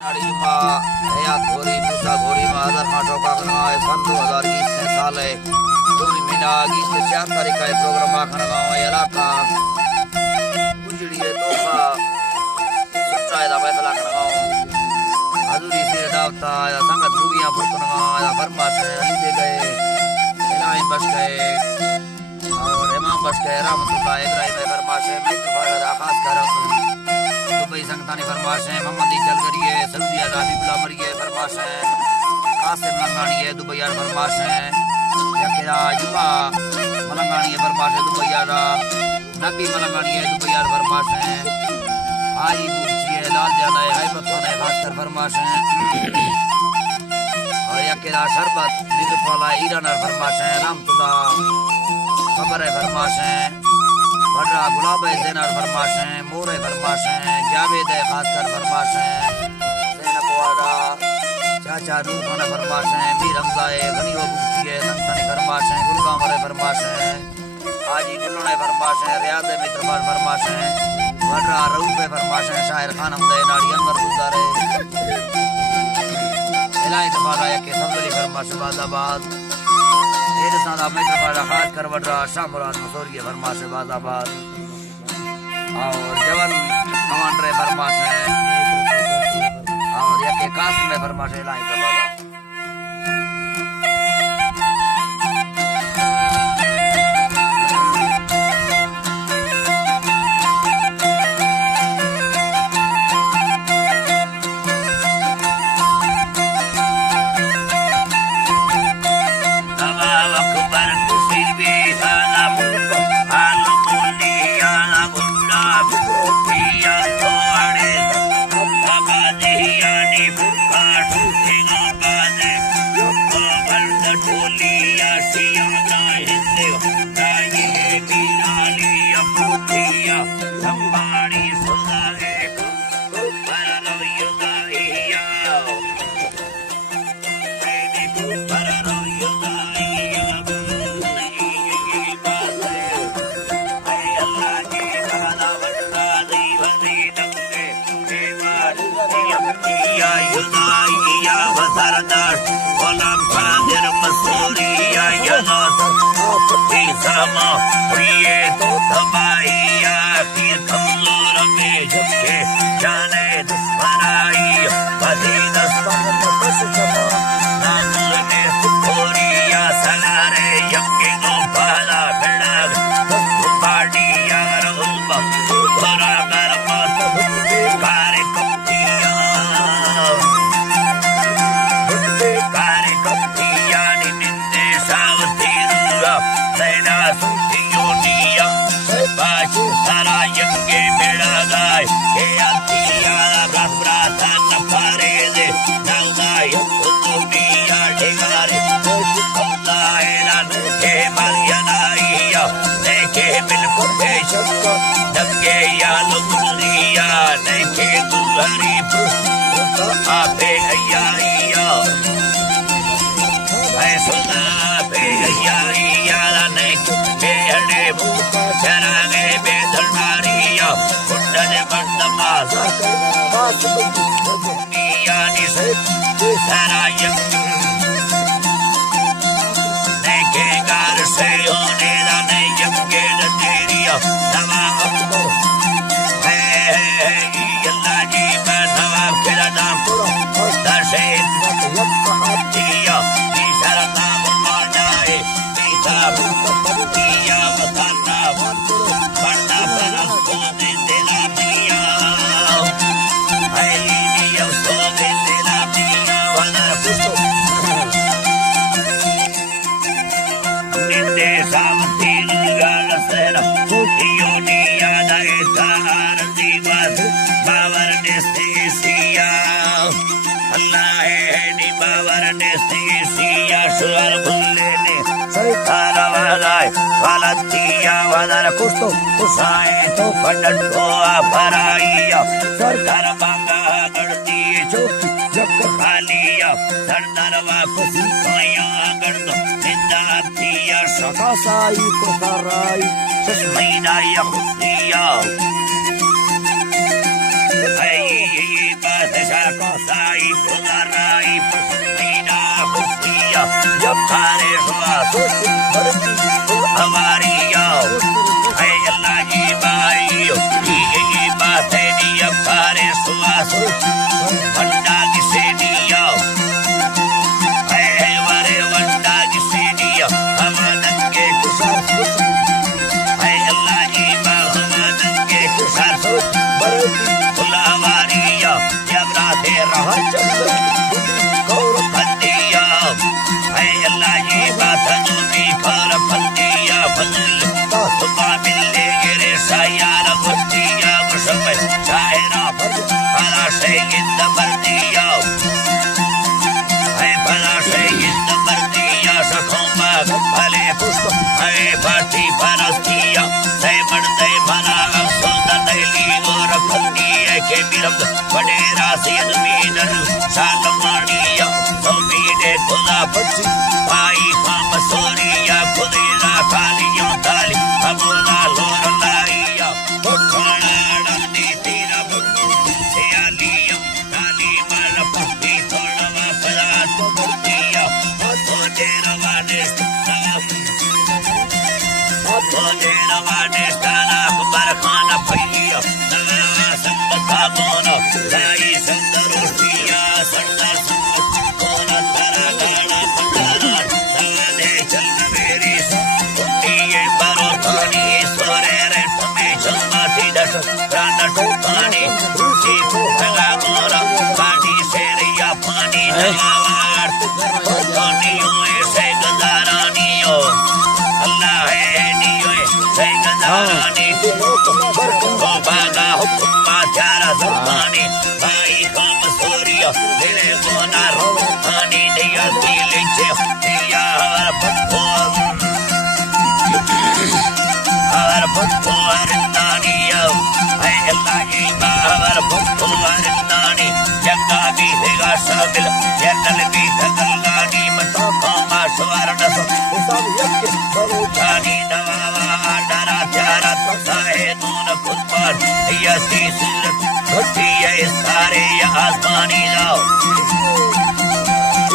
नाड़ीमा हयात घोरी मूसा घोरी में हज़ार खां टोका खनवा है सन 2020 साल है 2 महीना 4 तारीख का प्रोग्राम खनवा है इलाका गुजड़ी है तोफा सच्चा है फैसला खनवा हजूरी से दावता या संगत मूवियां फुरकनवा या फरमाश अली दे गए इलाही बच गए और इमाम बच गए रहमतुल्लाह इब्राहिम फरमाश में तो खास कर दुबई संगतानी फरमाश है मोहम्मदी चल करी है सऊदी अरब बुला है फरमाश है कासिम लंगानी है दुबई यार फरमाश है यकेरा जुमा मलंगानी है फरमाश है दुबई यार नबी मलंगानी है दुबई यार फरमाश है हाई बुची है लाल जाना है हैबत होने खास कर फरमाश है और यकेरा शरबत निगत वाला ईरान फरमाश है रहमतुल्लाह खबर है फरमाश है भड्रा गुलाब है ज़ैनब फरमाश है मोर है फरमाश है जावेद है खासकर फरमाश है ज़ैनब वाला चाचा नूर खाना फरमाश है मीर हमजा है गनीओ बुची है संतानी फरमाश है गुलगामर है फरमाश है हाजी गुल्लन है फरमाश है रियाज है मित्रपाल फरमाश है भड्रा रऊफ है फरमाश है शायर खान हमजा है नाड़ी अनवर गुलजार है इलाही तफाला के सबली फरमाश बादाबाद ये सादा मित्रपाल खास कर भड्रा शामराज मसूरी है फरमाश बादाबाद और जवान कमांडर फरमाश है और यके कास्ट में फरमाश है लाइन का कुस्तो उसाए तो पलटो अपराइया सरकार बांगा गड़ती चौकी जग खालिया सरदार वापसी आया गड़ निंदा थिया सका साई को सराई सस्मैना या खुशिया Kosai Kudarai Pusina Pusia Yakare Suasu Avaria Hey Lagi Bayo Igi Bateni Yakare Suasu Vandagi Senia Hey Vare Vandagi Senia Hamadange Kusar Hey Lagi Bahadange Kusar Kulavaria Yagrate Rahachal Pandiya Hey Lagi Batani Kara Pandiya Panil Tuma Mille Gire Sayara Mustiya Musame Chahera Hala Shayin Bardiya Hey Hala Shayin Bardiya Sakhoma Hale Pushpa Hey Bhati Parastiya Say Mardai Bana Sunda Daili Gora Pandiya Ke Miram Padera Siyan Midan Salamaniya Somide Kula Pachi Pai Kama Soriya Kudira Kaliya Tali Abula Lora Laiya Bukhala Dandi Tira Bukhu Seyaliya Tali Mala Puhi Thoda Vapadat Bukhiya Bodera Vanis Bodera Vanis Tala Barkhana Paiya Nagara Sambata Bono Lai Sandarushtiya Sandar Sangat Kona Tara Gana Pandaran Savade Chalna Veris Kundiye Barotani Swarere Tame Chalmati Das Rana Tupani Rusi Puhaga Mora Kati Seriya Pani Nagawar Potoniyo Ese Gadaraniyo Allah Hai Niyo Ese Gadarani Baga Hukuma Chara Zamani Bhai Kam Surya Dile Bonar Hani Diya Dile Che Diya Har Bhakwan Har Bhakwan Naniya Hai Allahi Har Bhakwan Nani Janga Bhi Higa Sabil Jannal Bhi Thagallani Mato Kama Swarna So Usab Yakke Baruchani Navawa Dara Chara Sahe Duna Kulpar Yasi Surat Bhattiya Istare Ya Asmani Lao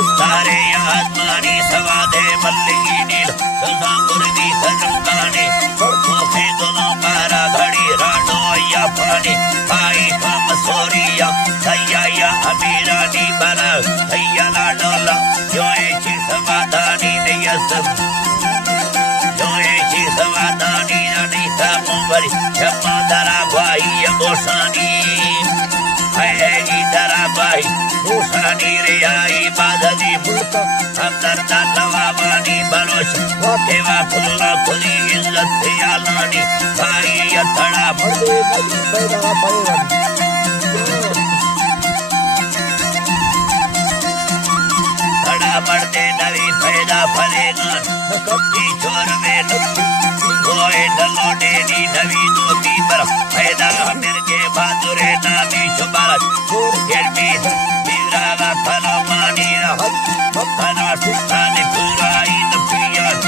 Istare Ya Asmani Savade Malligi Nil Sazamurdi Sazamkani Mukhe Dono Para Ghadi Rado Ya Pani Pai Kam Soriya Sayya Ya Amirani Bana Sayya La Dola Yoechi Savadani Niyasam Yoechi Savadani Nanita Mumvari Shamma Darabhai Gosani Hai Darabhai Gosani Reyai Badadi Mulka Hamdarda Lavabani Balosh Deva Pulla Kuli Izzat Yalani Bhai Yathada Bhade Nadi Paida Pairan Thada Bhade Nadi Paida Pairan Nakati Chor Me Nakti Goe Dalode Ni Navi Dobi Bar Paida Mirge Badure Nami Chubarat Gelmi Divraga Palamani Rahat Makkana Sustani Purai Nafiyan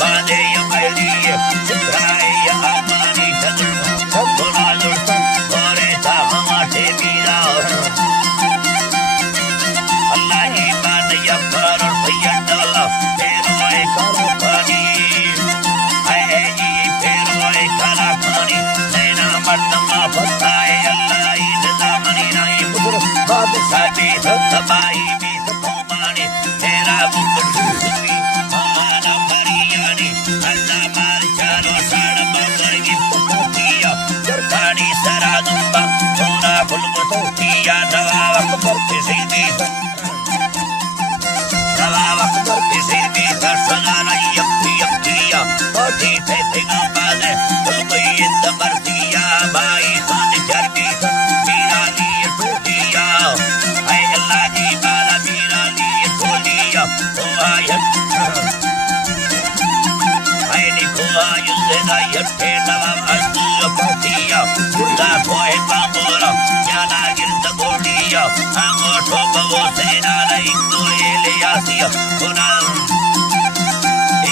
Bade Yamailiye Siddhai Amani Chadr Sabuna Lurta Kore Sahama Sevira Allah Iman Yakkar Payyandala Peroe Karapani Ayi Peroe Karapani Sena Martama Bhatai Allah Idamani Nai Mudur Badshah Bid Tabai Bid Pomani Tera Mudur Sufi Ana Mariyani Allah Mar Chalo Sada Bagargi Putiya Jarkani Saradumba Sona Pulmutiya Nawak Barti Sidi Nawak Barti Sidi Sasana Yakti Yaktiya Bati Tetinga Bale Tulmai Inda Martiya Bhai Khani Jarbi Mirani Tutiya Ay Allah Ji Bala Mirani Tuliya Ayat Aini Koha Yuzena Yatte Navam Astu Patiya Yurda Kohe Pamora Jana Girda Godiya Ango Toba Sena Ingo Eliasiya Guna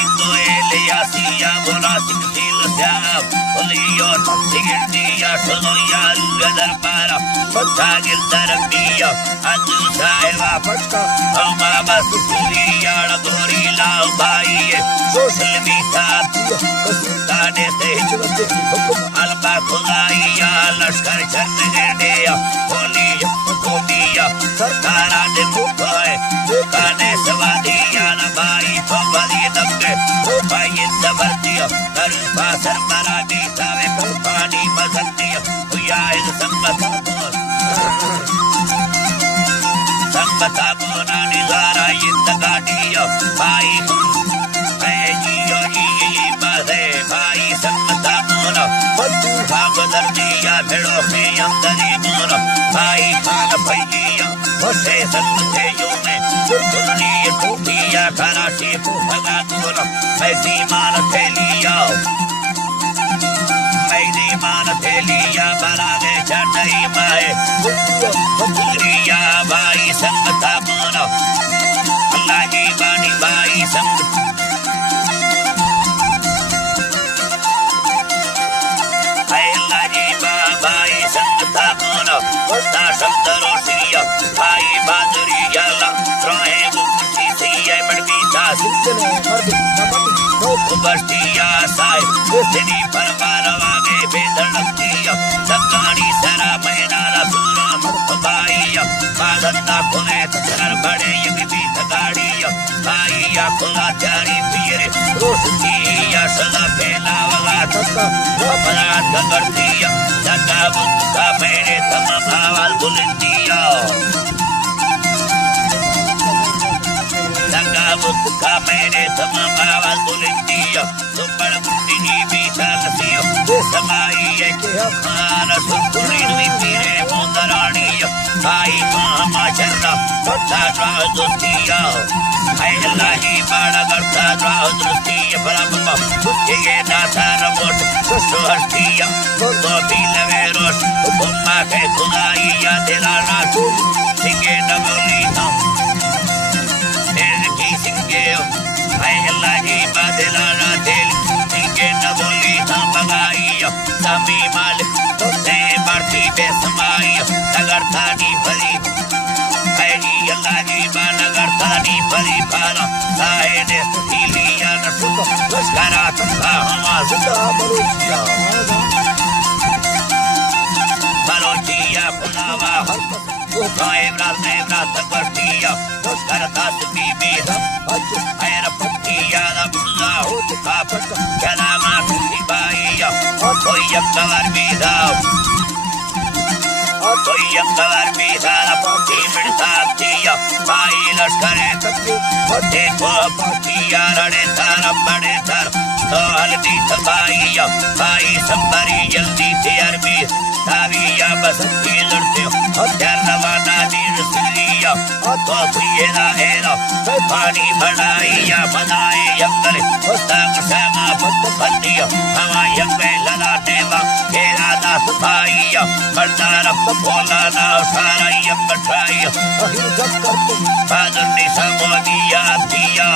Ingo Eliasiya Guna Siksil Sham, Polion, Tigindia, Soloya, Darbara, Potagil Darabia, Adu Saiva, Patka, Amaba, Suria, Gorilla, Baye, Social Vita, Kasuta, Alba Kulaya, Lashkar Chandegandea, Polia, Podia, Sarkara de Mupai, Kane Savadia, Nabai, Pavadi Namde, Upai in the Vartia, Karupa Sarmarabi, Save Kupani, Mazatia, Puya is Sambatabon, Sambatabon, Nizara in the Gadia, Pai, Pagio, Bade, Pai, Sambatabona, Patu Hagadardia, Perope, Yandaribona, Pai, Pana Pagia, Jose Sambateyone, Putuni, Putia, Karashi, Puhagatuna, Maizimana Pelia, Maizimana Pelia, Barade, Chanai Mae, Puturia, Bai, Sambatabona, Alagi, Bani, Bai, Sambatabona. Costa Santa Rosia, Pai Badria, Trohe Bukutia, Marbita, Bastia, Sai, Sini Parvaravage, Vedanatia, Sakani, Sara, Mayanala, Sura, Murtabaya, Madana, Kunet, Sarbade, Yubita, Gadia, Aya, Kulatari, Pire, Rosia, Salapena, Vataka, Roparata, Garcia, Sakabu, Kapere, Tamamal, Bulindia. Sakabu, Kapere, Tamamal, Bulindia. Super Bundini, Vitalacio, Samai, Kana, Supuri, Pire, Mondarania, Ai, Mama, Cherna, Tatra, Dutia. I like Badagarta, Drustia, Brahma, Putia, Taramot, Suhartia, Gopi Laveros, Umake, Kunaya, Delana, Tigena Bolita, Elki Singale, I like Badelana, Tigena Bolita, Bagaya, Sami Malik, Marti Besamaya, Tagartani, Pari. Lagi Banagartani Paripana, Saede, Iliana Suko, Skarata, Mazuka, Barotia, Punava, Ukaevra, Nevra, Tagartia, Skarata, Bibida, Aerapatia, Bulla, Kapata, Kalama, Ibaya, Otoya, Kavarbida. Otoya Kavarbida, Timidaptia, Pailas Karetaki, Oteco, Patia, Radetara, Badetar, Soalita Baia, Pai, Sambari, Yaldi, Arbi, Tavia, Basaki, Otanavana, Silia, Otopiena, Era, Pani, Panaya, Panay, Yangari, Ostaka Sama, Potapandia, Hamayanga, Lana, Deva, Kerana, Paya, Kardara, Polana, Saraya, Pataya, Father Nisamodia, Tia.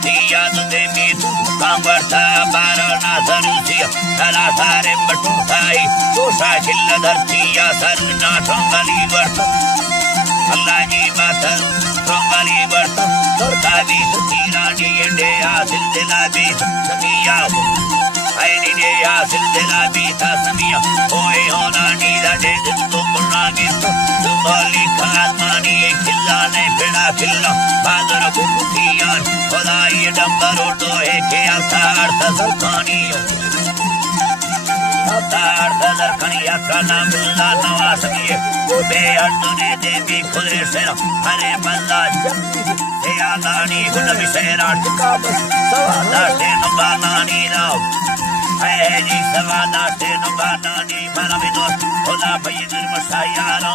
Tia the Demit, Kambarta, Barana, Sarusia, Talatare, Batutai, Tosa Chilla, Dartia, Sarna, Tongali, Berta, Alaji Bata, Tongali, Berta, Tortavi, Tirani, and Dea, Sildelabi, Samia. I did a Sildela Samia, Oi, Honani, the dead, Tumunagi, Tumali, Kalmani, Killane, Pinakilla, Father of Putian, Kodai, Dambaroto, Eke, Altar, Tazarkani, Altar, Tazarkani, Akana, Mulla, Nawasami, Ube, Ardune, Devi, Kudesera, Hare Malla, Ealani, Hudamisera, Tukabas, Savadaste, Nobanani now. Hey, Savadaste, Nobanani, Manavidos, Ola, Payan, Masayana,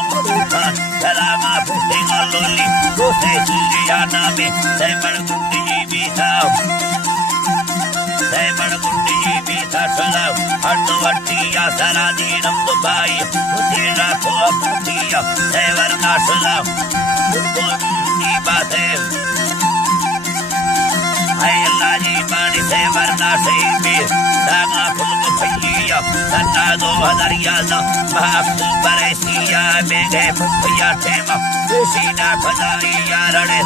Salama, Tingaloli, Rose, Sujianami, Semargundi, Vita, Semargundi, Vita, Salam, Arnovatia, Saladin, Dubai, Putila, Poatia, Severna, Salam, Bate. अल्लाह जी पानी से वरना से भी दागा full भैया सन्ना 2011 महबूब बरसिया बेगे भैया टेमा सीना खदाइया रड़े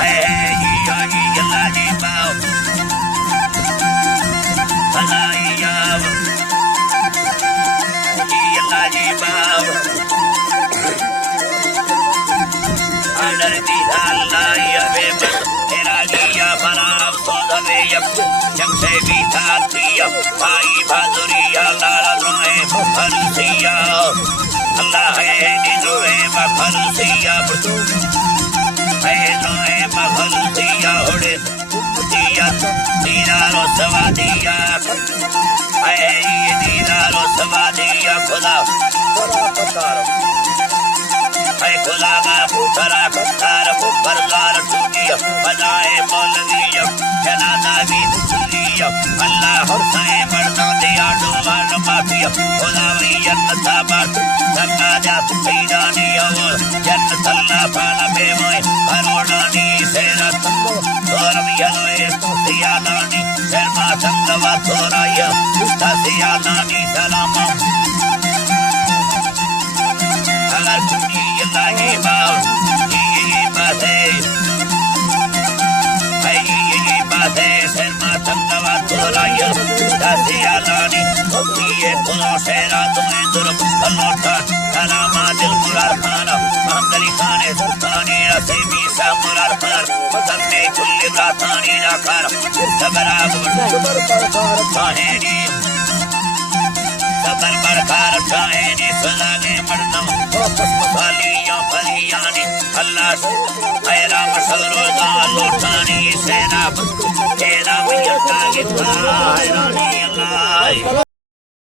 है अल्लाह जी पाओ खदाइया अल्लाह जी पाओ अडर दी अल्लाह या बे तेरा लिया बना सोदवे जब से भी साथिया भाई भादुरिया लाला रोए फरसिया अल्लाह है निरोए फरसिया है रोए फरसिया होड़े दिया दीना रो सवादिया है दीना रो सवादिया खुदा पतार है खुदा का पुतरा पतार परदार टूटिया बनाए मौलविया जनाजा भी दुनिया अल्लाह हुसैन मर्दा दिया डोमार माफिया खुदा वही जन्नत बात सन्ना जा सैदानी और जन्नत अल्लाह पाना बेमोय करोड़ानी सेरत तोरम यलोए सियालानी शर्मा संगवा तोराया सियालानी सलाम अगर तुमी इलाही बाव ये बाते शर्मा संगवा तोराया सियालानी ये पुनो शेरा तुम्हें दुर्ब कलोटा सलामा दिल मुरार खाना महमदली खाने सुल्तानी रसेमी सा मुरार खान पसंदे कुल्ली ब्रातानी नाकार सबर बरकार चाहेनी सबर बरकार चाहेनी सलागे मरदम फलियां फलियानी अल्लाह ऐरा मसरोदा लोटानी सेना तेरा भैया का गिता हैरानी अल्लाह